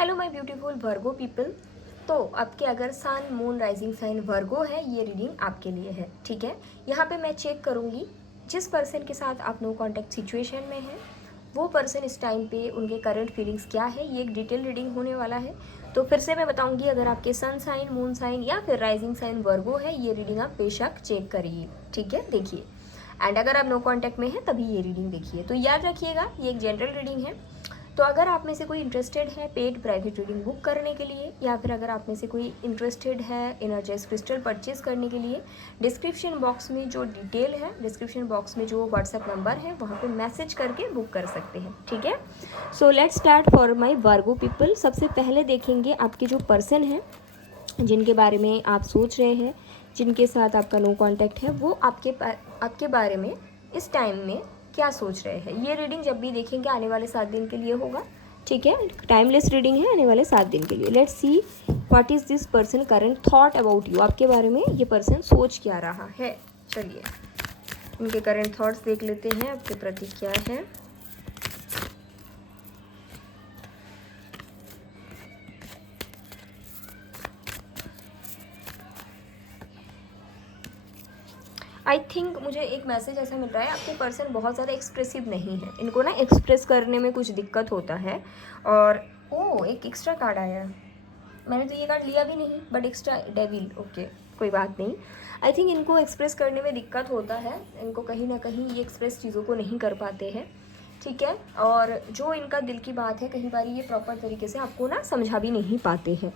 Hello my beautiful Virgo people. तो आपके अगर सन मून राइजिंग साइन वर्गो है, ये रीडिंग आपके लिए है। ठीक है, यहाँ पे मैं चेक करूँगी जिस पर्सन के साथ आप नो कांटेक्ट सिचुएशन में हैं वो पर्सन इस टाइम पे उनके करंट फीलिंग्स क्या है। ये एक डिटेल रीडिंग होने वाला है। तो फिर से मैं बताऊंगी, अगर आपके सन साइन, मून साइन या फिर राइजिंग साइन वर्गो है, ये रीडिंग आप बेशक चेक करिए। ठीक है, देखिए। एंड अगर आप नो कांटेक्ट में हैं तभी ये रीडिंग देखिए। तो याद रखिएगा, ये एक जनरल रीडिंग है। तो अगर आप में से कोई इंटरेस्टेड है पेड प्राइवेट रीडिंग बुक करने के लिए, या फिर अगर आप में से कोई इंटरेस्टेड है एनर्जाइज क्रिस्टल परचेज करने के लिए, डिस्क्रिप्शन बॉक्स में जो डिटेल है, डिस्क्रिप्शन बॉक्स में जो व्हाट्सएप नंबर है वहाँ पे मैसेज करके बुक कर सकते हैं। ठीक है, so let's start for my Virgo people. सबसे पहले देखेंगे आपके जो पर्सन है जिनके बारे में आप सोच रहे हैं, जिनके साथ आपका नो कांटेक्ट है, वो आपके बारे में इस टाइम में क्या सोच रहे हैं। ये रीडिंग जब भी देखेंगे आने वाले 7 दिन के लिए होगा। ठीक है, टाइमलेस रीडिंग है आने वाले 7 दिन के लिए। Let's see what is this person current through about you. आपके बारे में ये पर्सन सोच क्या रहा है। चलिए उनके करंट थॉट्स देख लेते हैं, आपके प्रति क्या है। आई थिंक मुझे एक मैसेज ऐसा मिल रहा है, आपके पर्सन बहुत ज़्यादा एक्सप्रेसिव नहीं है। इनको ना एक्सप्रेस करने में कुछ दिक्कत होता है। और ओ एक एक्स्ट्रा कार्ड आया, मैंने तो ये कार्ड लिया भी नहीं, बट एक्स्ट्रा डेविल। ओके, कोई बात नहीं। आई थिंक इनको एक्सप्रेस करने में दिक्कत होता है, इनको कहीं ना कहीं ये एक्सप्रेस चीज़ों को नहीं कर पाते हैं। ठीक है, और जो इनका दिल की बात है कई बार ये प्रॉपर तरीके से आपको ना समझा भी नहीं पाते हैं।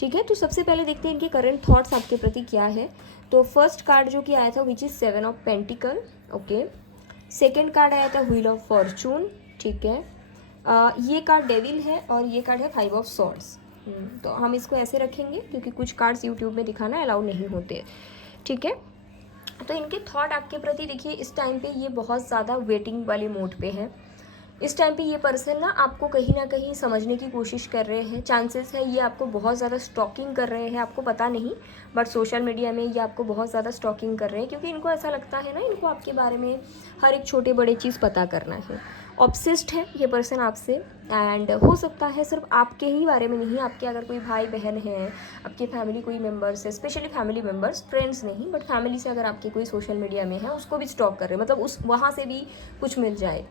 ठीक है, तो सबसे पहले देखते हैं इनके करंट थॉट्स आपके प्रति क्या है। तो फर्स्ट कार्ड जो कि आया था which is 7 of pentacle. Okay, second card आया था व्हील ऑफ फॉर्चून। ठीक है, ये कार्ड डेविल है और ये कार्ड है 5 ऑफ सॉर्ड्स। तो हम इसको ऐसे रखेंगे क्योंकि कुछ कार्ड्स यूट्यूब में दिखाना अलाउ नहीं होते। ठीक है, तो इनके थॉट आपके प्रति देखिए, इस टाइम पे ये बहुत ज़्यादा वेटिंग वाले मोड पे है। इस टाइम पे ये पर्सन ना आपको कहीं ना कहीं समझने की कोशिश कर रहे हैं। चांसेस है ये आपको बहुत ज़्यादा स्टॉकिंग कर रहे हैं, आपको पता नहीं, बट सोशल मीडिया में ये आपको बहुत ज़्यादा स्टॉकिंग कर रहे हैं क्योंकि इनको ऐसा लगता है ना, इनको आपके बारे में हर एक छोटे बड़े चीज़ पता करना है। ऑब्सेस्ड है ये पर्सन आपसे। एंड हो सकता है सिर्फ आपके ही बारे में नहीं, आपके अगर कोई भाई बहन है, आपकी फैमिली कोई मेम्बर्स है, स्पेशली फैमिली मेम्बर्स, फ्रेंड्स नहीं बट फैमिली से अगर आपके कोई सोशल मीडिया में है उसको भी स्टॉक कर रहे हैं, मतलब उस वहाँ से भी कुछ मिल जाए,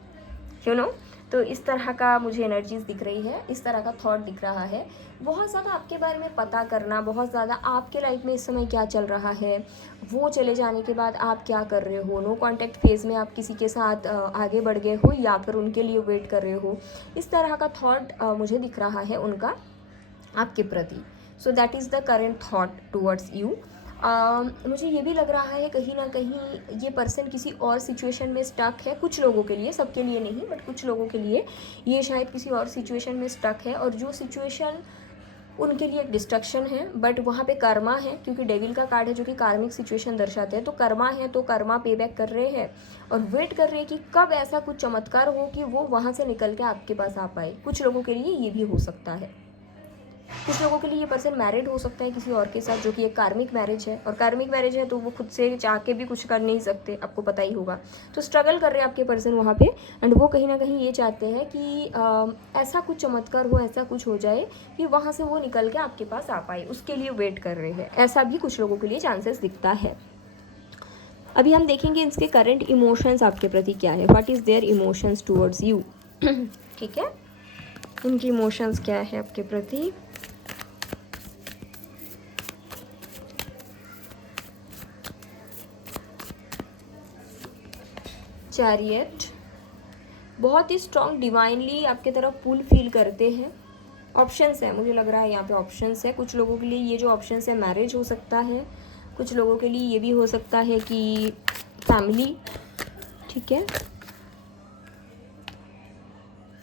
यू नो। तो इस तरह का मुझे एनर्जीज दिख रही है, इस तरह का थॉट दिख रहा है। बहुत ज़्यादा आपके बारे में पता करना, बहुत ज़्यादा आपके लाइफ में इस समय क्या चल रहा है, वो चले जाने के बाद आप क्या कर रहे हो, नो कांटेक्ट फेज़ में आप किसी के साथ आगे बढ़ गए हो या फिर उनके लिए वेट कर रहे हो, इस तरह का थॉट मुझे दिख रहा है उनका आपके प्रति। So that is the current thought towards you. मुझे ये भी लग रहा है कहीं ना कहीं ये पर्सन किसी और सिचुएशन में स्टक है। कुछ लोगों के लिए, सबके लिए नहीं बट कुछ लोगों के लिए ये शायद किसी और सिचुएशन में स्टक है, और जो सिचुएशन उनके लिए एक डिस्ट्रक्शन है, बट वहाँ पे कर्मा है क्योंकि डेविल का कार्ड है जो कि कार्मिक सिचुएशन दर्शाते हैं। तो कर्मा है, तो कर्मा पे बैक कर रहे हैं और वेट कर रहे हैं कि कब ऐसा कुछ चमत्कार हो कि वो वहाँ से निकल के आपके पास आ पाए। कुछ लोगों के लिए ये भी हो सकता है। कुछ लोगों के लिए ये पर्सन मैरिड हो सकता है किसी और के साथ, जो कि एक कार्मिक मैरिज है, और कार्मिक मैरिज है तो वो खुद से चाह के भी कुछ कर नहीं सकते, आपको पता ही होगा। तो स्ट्रगल कर रहे हैं आपके पर्सन वहाँ पे, एंड वो कहीं ना कहीं ये चाहते हैं कि ऐसा कुछ चमत्कार हो, ऐसा कुछ हो जाए कि वहाँ से वो निकल के आपके पास आ पाए, उसके लिए वेट कर रहे हैं। ऐसा भी कुछ लोगों के लिए चांसेस दिखता है। अभी हम देखेंगे इसके करंट इमोशंस आपके प्रति क्या है। What is their emotions towards you. ठीक है, उनकी इमोशंस क्या है आपके प्रति। चैरियट, बहुत ही स्ट्रॉन्ग डिवाइनली आपके तरफ पुल फील करते हैं। ऑप्शंस है, मुझे लग रहा है यहाँ पे ऑप्शंस है। कुछ लोगों के लिए ये जो ऑप्शंस है मैरिज हो सकता है, कुछ लोगों के लिए ये भी हो सकता है कि फैमिली। ठीक है,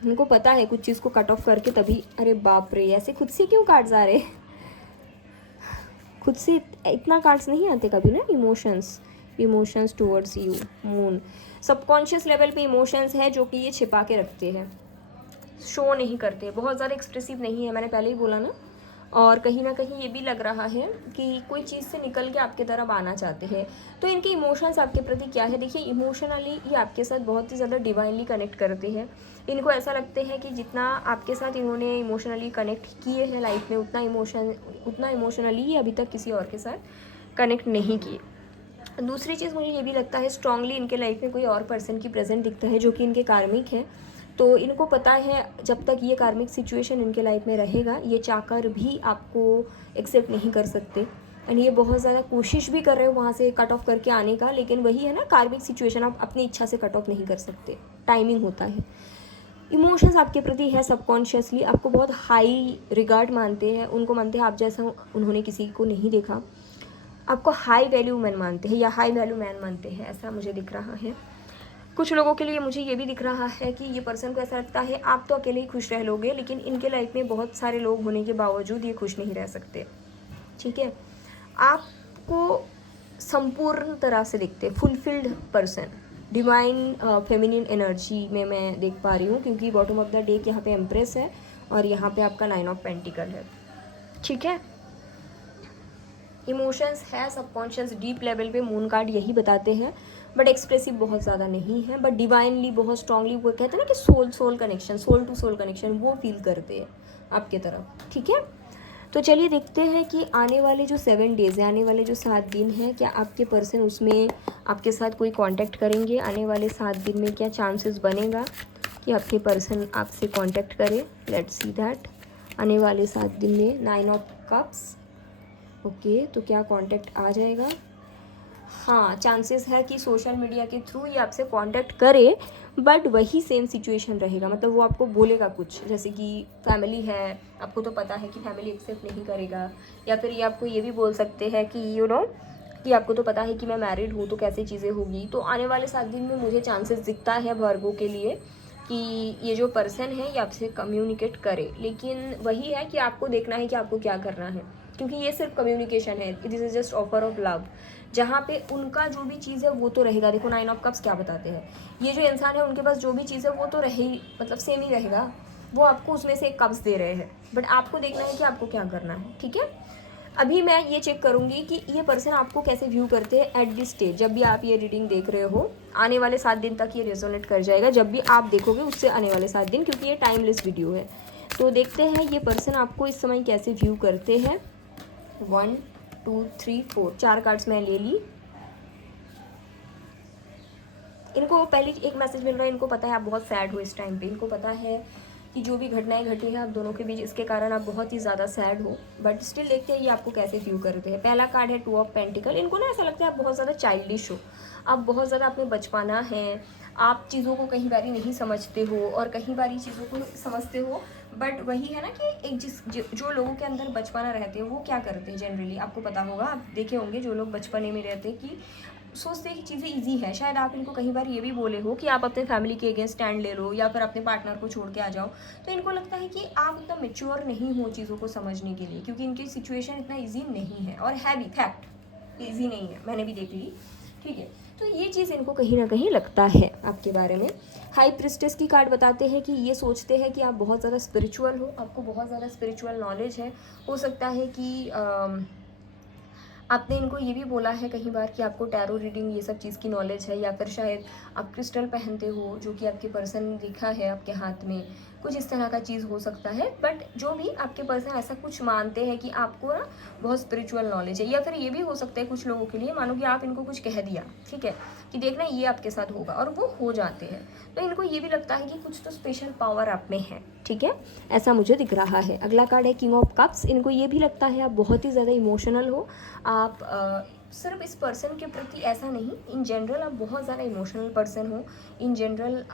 उनको पता है कुछ चीज़ को कट ऑफ करके तभी। अरे बाप रे, ऐसे खुद से क्यों कार्ड्स आ रहे, खुद से इतना कार्ड्स नहीं आते कभी ना। Emotions towards you. Moon, subconscious level पे इमोशंस है जो कि ये छिपा के रखते हैं, शो नहीं करते, बहुत ज़्यादा एक्सप्रेसिव नहीं है। मैंने पहले ही बोला ना, और कहीं ना कहीं ये भी लग रहा है कि कोई चीज़ से निकल के आपके तरफ आना चाहते हैं। तो इनके इमोशंस आपके प्रति क्या है, देखिए इमोशनली ये आपके साथ बहुत ही ज़्यादा डिवाइनली कनेक्ट करते हैं। इनको ऐसा लगते हैं कि जितना आपके साथ इन्होंने इमोशनली कनेक्ट किए हैं लाइफ में, उतना इमोशनली ये अभी तक किसी और के साथ कनेक्ट नहीं किए। दूसरी चीज़ मुझे ये भी लगता है स्ट्रांगली इनके लाइफ में कोई और पर्सन की प्रेजेंट दिखता है जो कि इनके कार्मिक है। तो इनको पता है जब तक ये कार्मिक सिचुएशन इनके लाइफ में रहेगा ये चाहकर भी आपको एक्सेप्ट नहीं कर सकते। एंड ये बहुत ज़्यादा कोशिश भी कर रहे हो वहाँ से कट ऑफ करके आने का, लेकिन वही है ना कार्मिक सिचुएशन, आप अपनी इच्छा से कट ऑफ नहीं कर सकते, टाइमिंग होता है। इमोशंस आपके प्रति है सबकॉन्शियसली, आपको बहुत हाई रिगार्ड मानते हैं, उनको मानते हैं आप जैसा उन्होंने किसी को नहीं देखा, आपको हाई वैल्यू मैन मानते हैं या हाई वैल्यू मैन मानते हैं, ऐसा मुझे दिख रहा है। कुछ लोगों के लिए मुझे ये भी दिख रहा है कि ये पर्सन को ऐसा लगता है आप तो अकेले ही खुश रह लोगे, लेकिन इनके लाइफ में बहुत सारे लोग होने के बावजूद ये खुश नहीं रह सकते। ठीक है, आपको संपूर्ण तरह से दिखते, fulfilled person, divine feminine energy में मैं देख पा रही हूँ, क्योंकि बॉटम ऑफ द डेक यहाँ पे एम्प्रेस है और यहाँ पे आपका 9 ऑफ पेंटिकल है। ठीक है, इमोशंस है सबकॉन्शियस डीप लेवल पे, मून कार्ड यही बताते हैं, बट एक्सप्रेसिव बहुत ज़्यादा नहीं है, बट डिवाइनली बहुत स्ट्रांगली, वो कहते हैं ना कि soul connection, soul to soul connection, वो फील करते हैं आपके तरफ। ठीक है, तो चलिए देखते हैं कि आने वाले जो 7 डेज़ है, आने वाले जो 7 दिन हैं, क्या आपके पर्सन उसमें आपके साथ कोई कांटेक्ट करेंगे। आने वाले 7 दिन में क्या चांसेस बनेगा कि आपके पर्सन आपसे कांटेक्ट करे। Let's see that. आने वाले 7 दिन में 9 ऑफ कप्स, ओके, तो क्या कांटेक्ट आ जाएगा। हाँ, चांसेस है कि सोशल मीडिया के थ्रू ये आपसे कांटेक्ट करे, बट वही सेम सिचुएशन रहेगा, मतलब वो आपको बोलेगा कुछ, जैसे कि फैमिली है, आपको तो पता है कि फैमिली एक्सेप्ट नहीं करेगा, या फिर ये आपको ये भी बोल सकते हैं कि कि आपको तो पता है कि मैं मैरिड हूँ तो कैसे चीज़ें होगी। तो आने वाले 7 दिन में मुझे चांसेस दिखता है वर्गों के लिए कि ये जो पर्सन है ये आपसे कम्युनिकेट करे, लेकिन वही है कि आपको देखना है कि आपको क्या करना है, क्योंकि ये सिर्फ कम्युनिकेशन है, this is just offer of love, जहाँ पे उनका जो भी चीज़ है वो तो रहेगा। देखो 9 ऑफ कप्स क्या बताते हैं, ये जो इंसान है उनके पास जो भी चीज़ है वो तो रहे, मतलब सेम ही रहेगा, वो आपको उसमें से एक कप्स दे रहे हैं, बट आपको देखना है कि आपको क्या करना है। ठीक है, अभी मैं ये चेक करूँगी कि ये पर्सन आपको कैसे व्यू करते हैं एट दिस स्टेज। जब भी आप ये रीडिंग देख रहे हो, आने वाले 7 दिन तक ये रेजोनेट कर जाएगा, जब भी आप देखोगे उससे आने वाले 7 दिन, क्योंकि ये टाइमलेस वीडियो है। तो देखते हैं ये पर्सन आपको इस समय कैसे व्यू करते हैं। 1 2 3 4 4 कार्ड्स मैं ले ली। इनको पहले एक मैसेज मिल रहा है, इनको पता है आप बहुत सैड हो इस टाइम पे, इनको पता है कि जो भी घटनाएं घटी है आप दोनों के बीच, इसके कारण आप बहुत ही ज़्यादा सैड हो, बट स्टिल देखते हैं ये आपको कैसे व्यू करते हैं। पहला कार्ड है 2 ऑफ पेंटिकल। इनको ना ऐसा लगता है आप बहुत ज़्यादा चाइल्डिश हो, आप बहुत ज़्यादा अपने बचपना है, आप चीज़ों को कहीं बारी नहीं समझते हो और कहीं बारी चीज़ों को समझते हो, बट वही है ना कि एक जो लोगों के अंदर बचपना रहते हैं वो क्या करते हैं जनरली, आपको पता होगा, आप देखे होंगे जो लोग बचपने में रहते हैं कि सोचते हैं कि चीज़ें इजी है। शायद आप इनको कहीं बार ये भी बोले हो कि आप अपने फैमिली के अगेंस्ट स्टैंड ले लो या फिर अपने पार्टनर को छोड़ के आ जाओ, तो इनको लगता है कि आप उतना मेच्योर नहीं हो चीज़ों को समझने के लिए, क्योंकि इनकी सिचुएशन इतना ईजी नहीं है, और है भी फैक्ट ईजी नहीं है, मैंने भी देख ली। ठीक है, तो ये चीज़ इनको कहीं ना कहीं लगता है आपके बारे में। हाई प्रिस्टेस की कार्ड बताते हैं कि ये सोचते हैं कि आप बहुत ज़्यादा स्पिरिचुअल हो, आपको बहुत ज़्यादा स्पिरिचुअल नॉलेज है। हो सकता है कि आपने इनको ये भी बोला है कहीं बार कि आपको टैरो रीडिंग ये सब चीज़ की नॉलेज है, या फिर शायद आप क्रिस्टल पहनते हो जो कि आपके पर्सन दिखा है आपके हाथ में, कुछ इस तरह का चीज़ हो सकता है। बट जो भी आपके पर्सन ऐसा कुछ मानते हैं कि आपको ना बहुत स्पिरिचुअल नॉलेज है, या फिर ये भी हो सकता है कुछ लोगों के लिए, मानो कि आप इनको कुछ कह दिया, ठीक है, कि देखना ये आपके साथ होगा, और वो हो जाते हैं, तो इनको ये भी लगता है कि कुछ तो स्पेशल पावर आप में है। ठीक है, ऐसा मुझे दिख रहा है। अगला कार्ड है किंग ऑफ कप्स। इनको ये भी लगता है आप बहुत ही ज़्यादा इमोशनल हो, आप सिर्फ इस पर्सन के प्रति ऐसा नहीं, इन जनरल आप बहुत ज़्यादा इमोशनल पर्सन हो, इन जनरल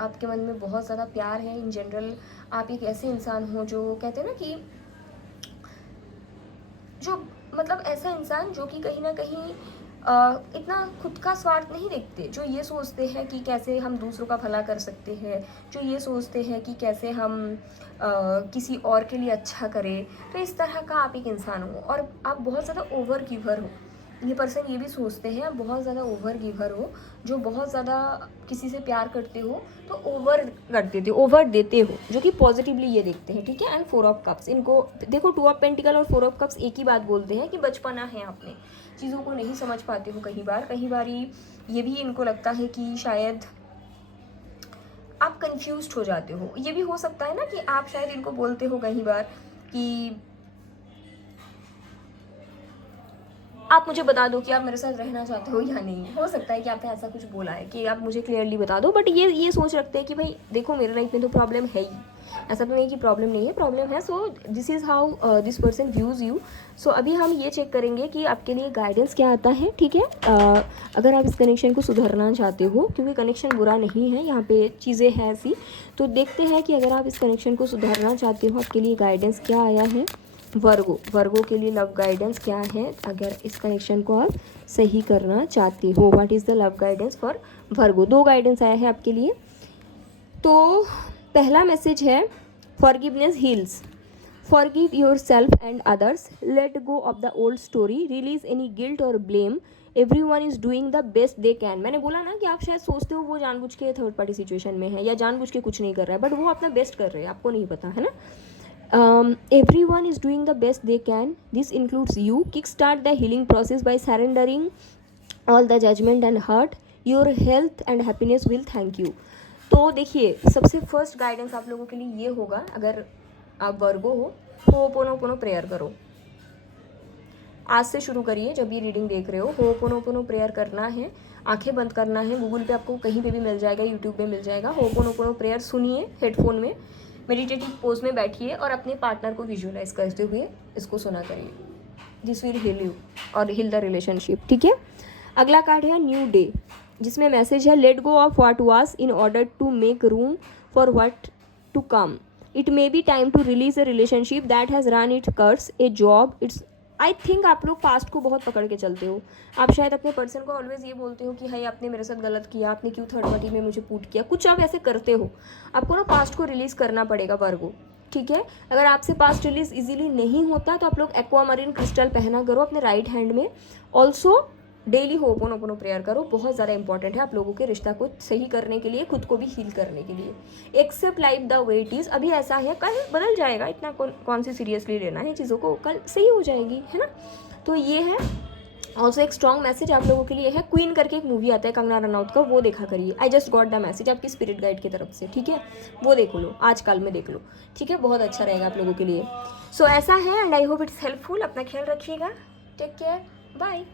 आपके मन में बहुत ज़्यादा प्यार है, इन जनरल आप एक ऐसे इंसान हो जो कहते हैं ना कि जो मतलब ऐसा इंसान जो कि कहीं ना कहीं इतना खुद का स्वार्थ नहीं देखते, जो ये सोचते हैं कि कैसे हम दूसरों का भला कर सकते हैं, जो ये सोचते हैं कि कैसे हम किसी और के लिए अच्छा करें। तो इस तरह का आप एक इंसान हो, और आप बहुत ज़्यादा ओवर गिवर हो, ये पर्सन ये भी सोचते हैं आप बहुत ज़्यादा ओवर गिवर हो, जो बहुत ज़्यादा किसी से प्यार करते हो तो ओवर कर देते हो, ओवर देते हो, जो कि पॉजिटिवली ये देखते हैं, ठीक है। एंड 4 ऑफ कप्स, इनको देखो 2 ऑफ पेंटिकल और 4 ऑफ कप्स एक ही बात बोलते हैं कि बचपना है आपने, चीज़ों को नहीं समझ पाते हो कई बार ये भी इनको लगता है कि शायद आप कंफ्यूज्ड हो जाते हो। ये भी हो सकता है ना कि आप शायद इनको बोलते हो कई बार कि आप मुझे बता दो कि आप मेरे साथ रहना चाहते हो या नहीं। हो सकता है कि आपने ऐसा कुछ बोला है कि आप मुझे क्लियरली बता दो, बट ये सोच रखते हैं कि भाई देखो मेरे लाइफ में तो प्रॉब्लम है ही, ऐसा तो नहीं कि प्रॉब्लम नहीं है, प्रॉब्लम है। So this is how this person views you. So अभी हम ये चेक करेंगे कि आपके लिए गाइडेंस क्या आता है, ठीक है। अगर आप इस कनेक्शन को सुधारना चाहते हो, क्योंकि कनेक्शन बुरा नहीं है, यहाँ पे चीज़ें हैं ऐसी, तो देखते हैं कि अगर आप इस कनेक्शन को सुधारना चाहते हो आपके लिए गाइडेंस क्या आया है। वर्गो के लिए लव गाइडेंस क्या है अगर इस कनेक्शन को आप सही करना चाहते हो। What is the love guidance for Virgo. 2 guidance आया है आपके लिए। तो पहला मैसेज है forgiveness heals, forgive yourself and others, let go of the old story, release any guilt और blame, everyone is doing the best they can. मैंने बोला ना कि आप शायद सोचते हो वो जानबूझ के थर्ड पार्टी सिचुएशन में है या जानबूझ के कुछ नहीं कर रहा है, बट वो अपना बेस्ट कर रहे हैं, आपको नहीं पता है ना। Everyone is doing the best they can. This includes you. Kickstart the healing process by surrendering all the judgment and hurt. Your health and happiness will thank you. तो देखिए सबसे फर्स्ट गाइडेंस आप लोगों के लिए ये होगा, अगर आप वर्गो हो होपोनोपोनो प्रेयर करो। आज से शुरू करिए, जब ये रीडिंग देख रहे हो होपोनोपोनो प्रेयर करना है, आंखें बंद करना है। गूगल पे आपको कहीं पे भी मिल जाएगा, यूट्यूब पे मिल जाएगा। होपोनोपोनो प्रेयर सुनिए हेडफोन में, मेडिटेटिव पोज में बैठिए और अपने पार्टनर को विजुअलाइज करते हुए इसको सुना करिए। दिस विल हील यू और हील द रिलेशनशिप, ठीक है। अगला कार्ड है न्यू डे, जिसमें मैसेज है let go of what was in order to make room for what to come. It may be time to release a relationship that has run it course, a job. It's I think आप लोग past को बहुत पकड़ के चलते हो। आप शायद अपने पर्सन को ऑलवेज ये बोलते हो कि हाई आपने मेरे साथ गलत किया, आपने क्यों थर्ड पार्टी में मुझे पुट किया, कुछ आप ऐसे करते हो। आपको ना पास्ट को रिलीज़ करना पड़ेगा वर्गो, ठीक है। अगर आपसे पास्ट रिलीज इजीली नहीं होता तो आप लोग एक्वामरीन क्रिस्टल पहना करो अपने राइट हैंड में। ऑल्सो डेली होपोनोपोनो प्रेयर करो, बहुत ज़्यादा इंपॉर्टेंट है आप लोगों के रिश्ता को सही करने के लिए, खुद को भी हील करने के लिए। Accept life the way it is, अभी ऐसा है कल बदल जाएगा, इतना कौन सी सीरियसली लेना है चीज़ों को, कल सही हो जाएगी, है ना। तो ये है। ऑल्सो एक स्ट्रॉन्ग मैसेज आप लोगों के लिए है, क्वीन करके एक मूवी आता है कंगना रनौत का, वो देखा करिए। I just got the message आपकी स्पिरिट गाइड की तरफ से, ठीक है, वो देख लो, आज कल में देख लो, ठीक है, बहुत अच्छा रहेगा आप लोगों के लिए। सो ऐसा है and I hope it's helpful. अपना ख्याल रखिएगा, टेक केयर, बाय।